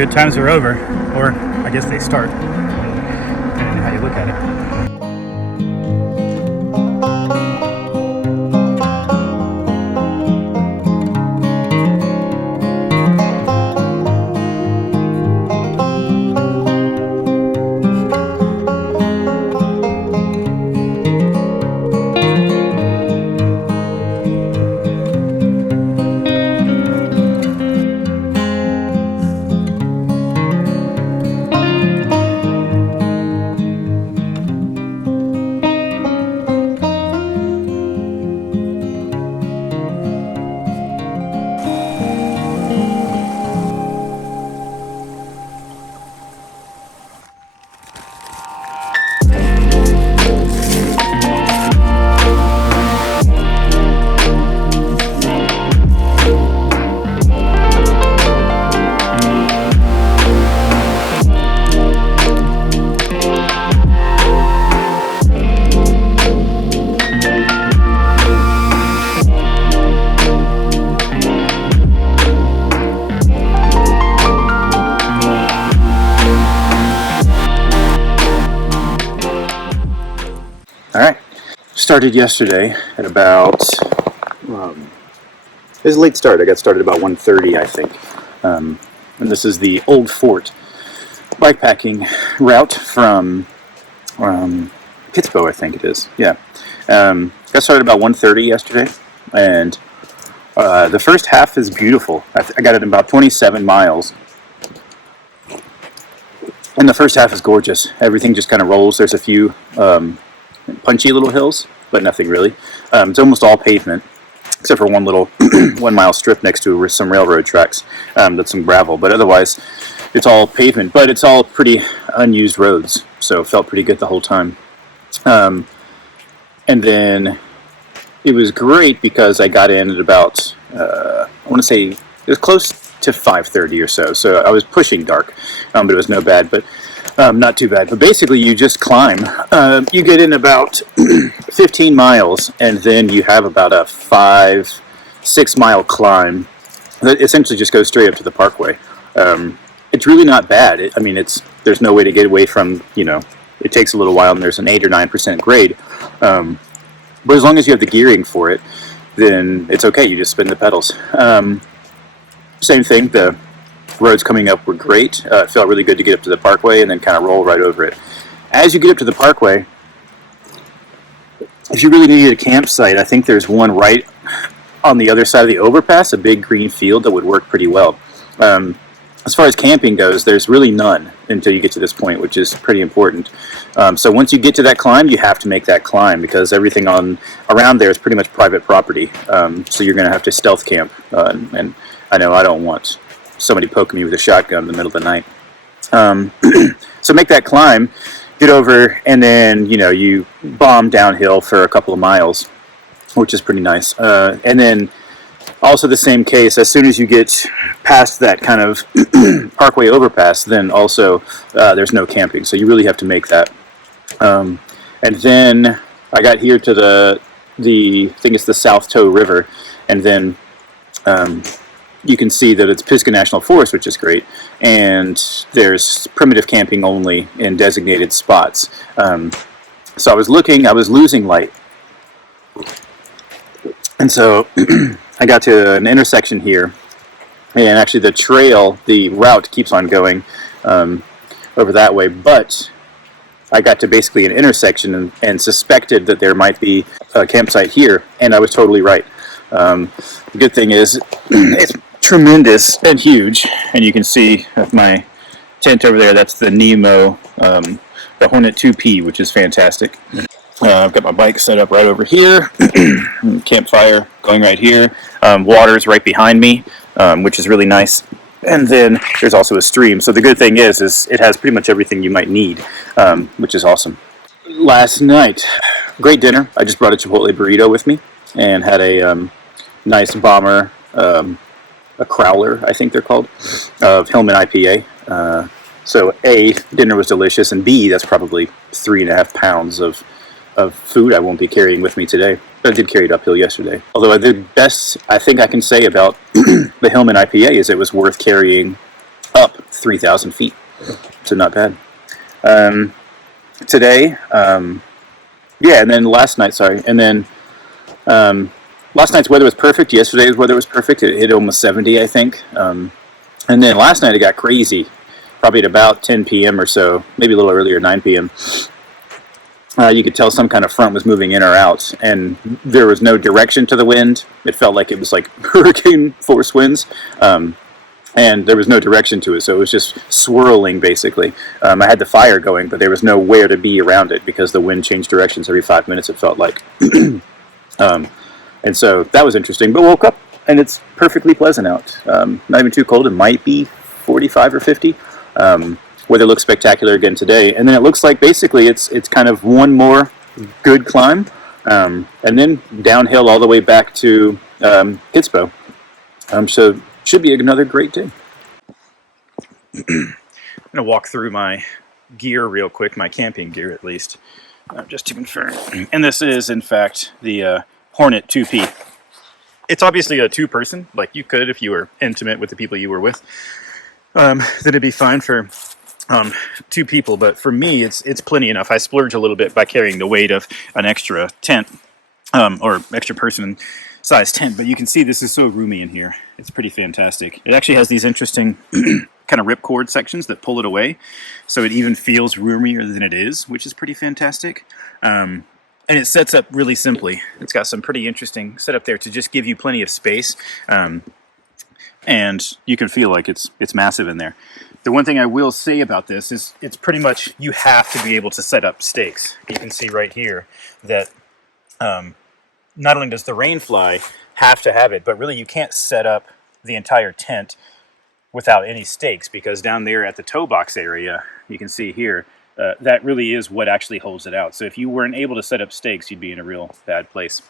good times are over, or I guess they start, depending on how you look at it. Alright, started yesterday at about, it was a late start. I got started about 1:30, I think. And this is the Old Fort Bikepacking route from Pittsburgh, I think it is. Yeah. Got started about 1:30 yesterday, and the first half is beautiful. I got it in about 27 miles. And the first half is gorgeous. Everything just kind of rolls. There's a few punchy little hills, but nothing really. It's almost all pavement, except for one little 1 mile strip next to some railroad tracks that's some gravel, but otherwise it's all pavement, but it's all pretty unused roads, so it felt pretty good the whole time. And then it was great because I got in at about I want to say it was close to 5:30 or so I was pushing dark, but it was no bad, but not too bad. But basically you just climb. You get in about 15 miles, and then you have about a 5-6 mile climb that essentially just goes straight up to the parkway. It's really not bad. There's no way to get away from, it takes a little while, and there's an 8 or 9% grade. But as long as you have the gearing for it, then it's okay. You just spin the pedals. Same thing, the roads coming up were great. It felt really good to get up to the parkway and then kind of roll right over it. As you get up to the parkway, if you really need a campsite, I think there's one right on the other side of the overpass, a big green field that would work pretty well. As far as camping goes, there's really none until you get to this point, which is pretty important. So once you get to that climb, you have to make that climb because everything around there is pretty much private property. So you're going to have to stealth camp, and I know I don't want somebody poking me with a shotgun in the middle of the night. So make that climb, get over, and then you bomb downhill for a couple of miles, which is pretty nice. And then also the same case, as soon as you get past that kind of parkway overpass, then also there's no camping, so you really have to make that. And then I got here to I think it's the South Toe River, and then you can see that it's Pisgah National Forest, which is great, and there's primitive camping only in designated spots. So I was losing light, and so I got to an intersection here, and actually the route keeps on going over that way, but I got to basically an intersection and suspected that there might be a campsite here, and I was totally right. The good thing is it's tremendous and huge, and you can see my tent over there. That's the Nemo, the Hornet 2P, which is fantastic. I've got my bike set up right over here, campfire going right here, water's right behind me, which is really nice, and then there's also a stream. So the good thing is it has pretty much everything you might need, which is awesome. Last night, great dinner. I just brought a Chipotle burrito with me and had a nice bomber, a crowler, I think they're called, of Hillman IPA. So A, dinner was delicious, and B, that's probably 3.5 pounds of food I won't be carrying with me today. But I did carry it uphill yesterday. Although the best I think I can say about the Hillman IPA is it was worth carrying up 3,000 feet, so not bad. Today, yeah, and then last night, sorry, and then last night's weather was perfect. Yesterday's weather was perfect. It hit almost 70, I think. And then last night it got crazy, probably at about 10 p.m. or so, maybe a little earlier, 9 p.m. You could tell some kind of front was moving in or out, and there was no direction to the wind. It felt like it was like hurricane force winds, and there was no direction to it, so it was just swirling basically. I had the fire going, but there was nowhere to be around it because the wind changed directions every 5 minutes, it felt like. And so that was interesting, but woke up and it's perfectly pleasant out. Not even too cold. It might be 45 or 50. Weather looks spectacular again today, and then it looks like basically it's kind of one more good climb, and then downhill all the way back to Kitspo. So should be another great day. I'm gonna walk through my gear real quick, my camping gear at least, just to confirm. And this is in fact the Hornet 2P. It's obviously a two-person, like you could if you were intimate with the people you were with. Then it'd be fine for two people, but for me it's plenty enough. I splurge a little bit by carrying the weight of an extra tent, or extra person size tent, but you can see this is so roomy in here. It's pretty fantastic. It actually has these interesting kind of ripcord sections that pull it away, so it even feels roomier than it is, which is pretty fantastic. And it sets up really simply. It's got some pretty interesting setup there to just give you plenty of space, and you can feel like it's massive in there. The one thing I will say about this is it's pretty much, you have to be able to set up stakes. You can see right here that not only does the Rainfly have to have it, but really you can't set up the entire tent without any stakes, because down there at the toe box area, you can see here, that really is what actually holds it out. So if you weren't able to set up stakes, you'd be in a real bad place.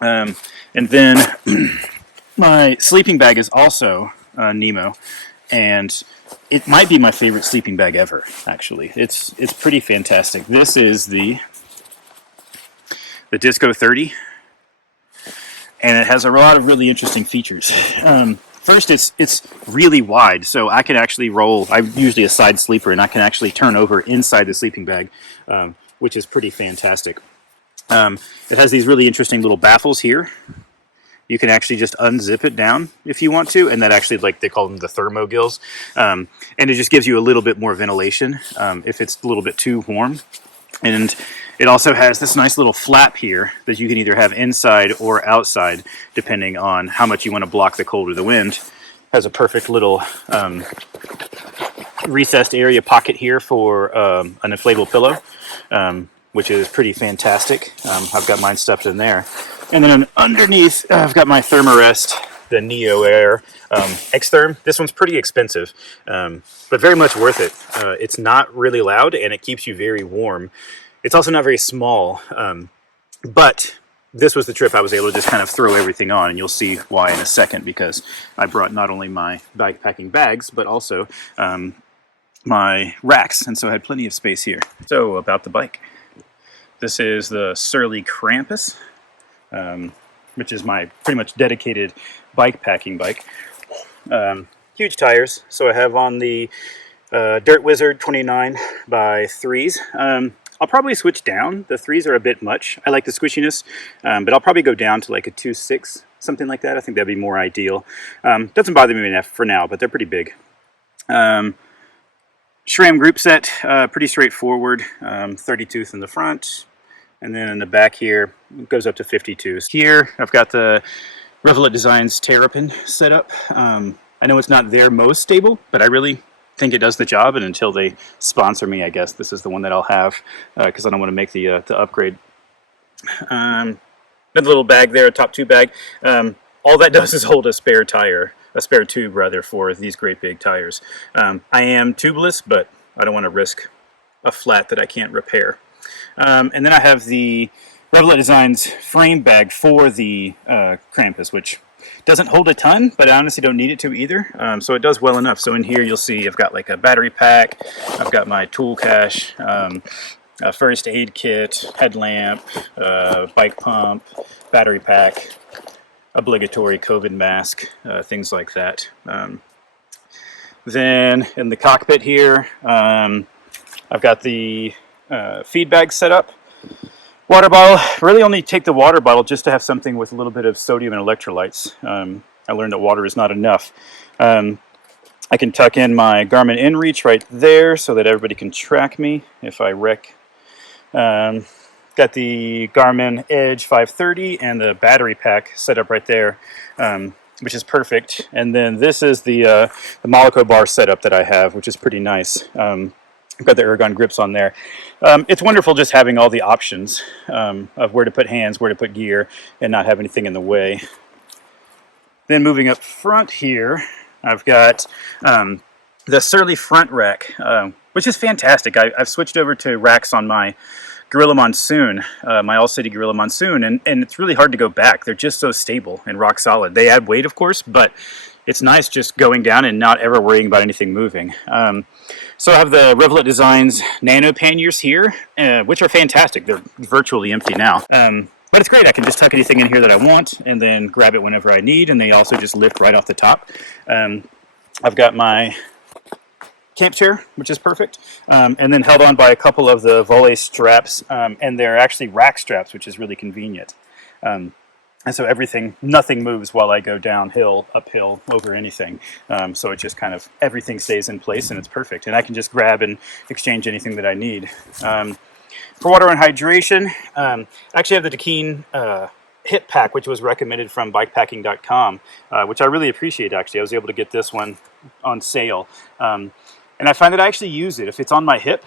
And then my sleeping bag is also Nemo, and it might be my favorite sleeping bag ever, actually. It's pretty fantastic. This is the Disco 30, and it has a lot of really interesting features. First, it's really wide, so I can actually roll. I'm usually a side sleeper, and I can actually turn over inside the sleeping bag, which is pretty fantastic. It has these really interesting little baffles here. You can actually just unzip it down if you want to, and that actually, like they call them, the thermo gills, and it just gives you a little bit more ventilation if it's a little bit too warm. And it also has this nice little flap here that you can either have inside or outside, depending on how much you want to block the cold or the wind. Has a perfect little recessed area pocket here for an inflatable pillow, which is pretty fantastic. I've got mine stuffed in there. And then underneath, I've got my Thermarest, the Neo Air X-Therm. This one's pretty expensive, but very much worth it. It's not really loud, and it keeps you very warm. It's also not very small, but this was the trip I was able to just kind of throw everything on, and you'll see why in a second, because I brought not only my bikepacking bags, but also my racks, and so I had plenty of space here. So about the bike. This is the Surly Krampus, which is my pretty much dedicated bikepacking bike. Huge tires, so I have on the Dirt Wizard 29 by 3s. I'll probably switch down. The 3s are a bit much. I like the squishiness, but I'll probably go down to like a 2.6, something like that. I think that'd be more ideal. Doesn't bother me enough for now, but they're pretty big. SRAM group set, pretty straightforward. 30 tooth in the front, and then in the back here, it goes up to 52. Here, I've got the Revelet Designs Terrapin set up. I know it's not their most stable, but I really think it does the job, and until they sponsor me, I guess this is the one that I'll have, because I don't want to make the upgrade. The little bag there, a top tube bag. All that does is hold a spare tire, a spare tube rather, for these great big tires. I am tubeless, but I don't want to risk a flat that I can't repair. And then I have the Revelet Designs frame bag for the Krampus, which doesn't hold a ton, but I honestly don't need it to either. So it does well enough. So in here you'll see I've got like a battery pack, I've got my tool cache, a first aid kit, headlamp, bike pump, battery pack, obligatory COVID mask, things like that. Then in the cockpit here, I've got the feed bag set up. Water bottle, really only take the water bottle just to have something with a little bit of sodium and electrolytes. I learned that water is not enough. I can tuck in my Garmin inReach right there so that everybody can track me if I wreck. Got the Garmin Edge 530 and the battery pack set up right there, which is perfect. And then this is the Monaco bar setup that I have, which is pretty nice. I've got the Ergon grips on there. It's wonderful just having all the options of where to put hands, where to put gear, and not have anything in the way. Then moving up front here, I've got the Surly front rack, which is fantastic. I've switched over to racks on my Gorilla Monsoon, my All City Gorilla Monsoon, and it's really hard to go back. They're just so stable and rock solid. They add weight, of course, but it's nice just going down and not ever worrying about anything moving. So I have the Revelet Designs nano panniers here, which are fantastic. They're virtually empty now. But it's great. I can just tuck anything in here that I want and then grab it whenever I need, and they also just lift right off the top. I've got my camp chair, which is perfect, and then held on by a couple of the volley straps, and they're actually rack straps, which is really convenient. And so nothing moves while I go downhill, uphill, over anything. So it just kind of, everything stays in place and it's perfect. And I can just grab and exchange anything that I need. For water and hydration, I actually have the Dakeen hip pack, which was recommended from bikepacking.com, which I really appreciate, actually. I was able to get this one on sale. And I find that I actually use it. If it's on my hip,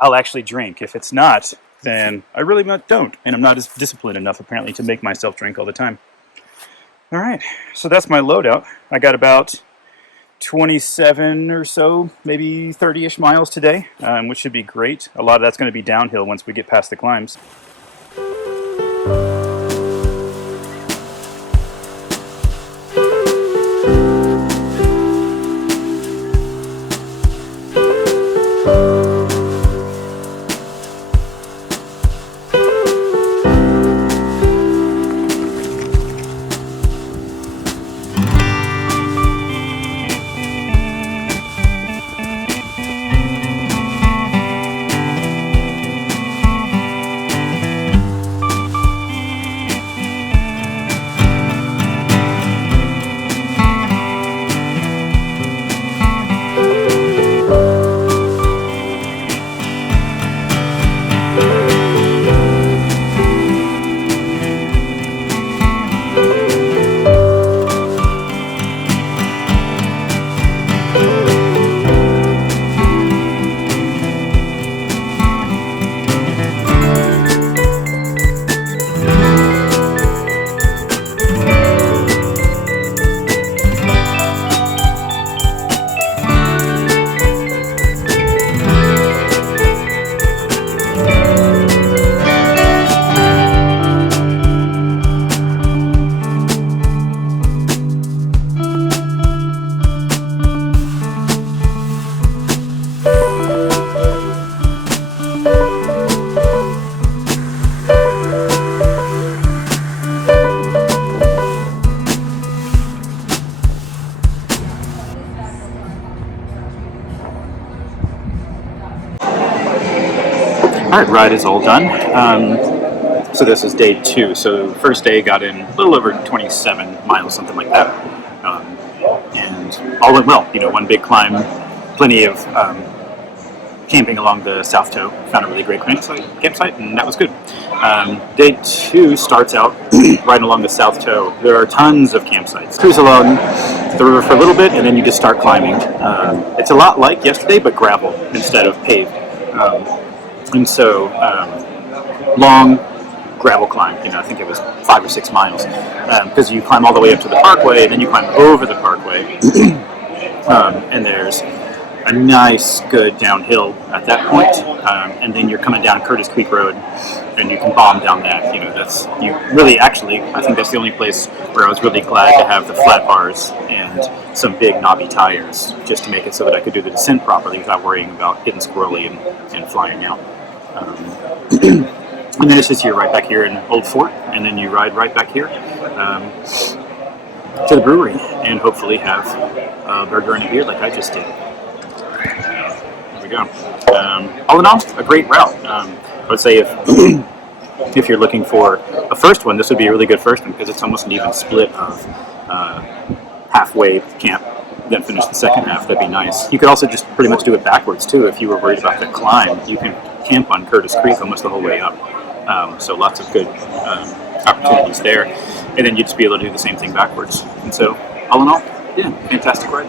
I'll actually drink. If it's not, then I really don't. And I'm not as disciplined enough, apparently, to make myself drink all the time. All right, so that's my loadout. I got about 27 or so, maybe 30-ish miles today, which should be great. A lot of that's going to be downhill once we get past the climbs. Alright, ride is all done. So this is day 2. So first day got in a little over 27 miles, something like that. And all went well. One big climb, plenty of camping along the South Toe. Found a really great campsite, and that was good. Day 2 starts out right along the South Toe. There are tons of campsites. Cruise along the river for a little bit, and then you just start climbing. It's a lot like yesterday, but gravel instead of paved. And so, long gravel climb, I think it was 5 or 6 miles, because you climb all the way up to the parkway, and then you climb over the parkway, and there's a nice, good downhill at that point, and then you're coming down Curtis Creek Road, and you can bomb down that. I think that's the only place where I was really glad to have the flat bars and some big knobby tires, just to make it so that I could do the descent properly without worrying about getting squirrely and flying out. And then it's just you're right back here in Old Fort, and then you ride right back here to the brewery, and hopefully have burger and a beer like I just did. There we go. All in all, a great route. I would say if you're looking for a first one, this would be a really good first one because it's almost an even split of halfway camp, then finish the second half. That'd be nice. You could also just pretty much do it backwards too. If you were worried about the climb, you can camp on Curtis Creek almost the whole way up. So lots of good opportunities there. And then you'd just be able to do the same thing backwards. And so, all in all, yeah, fantastic ride.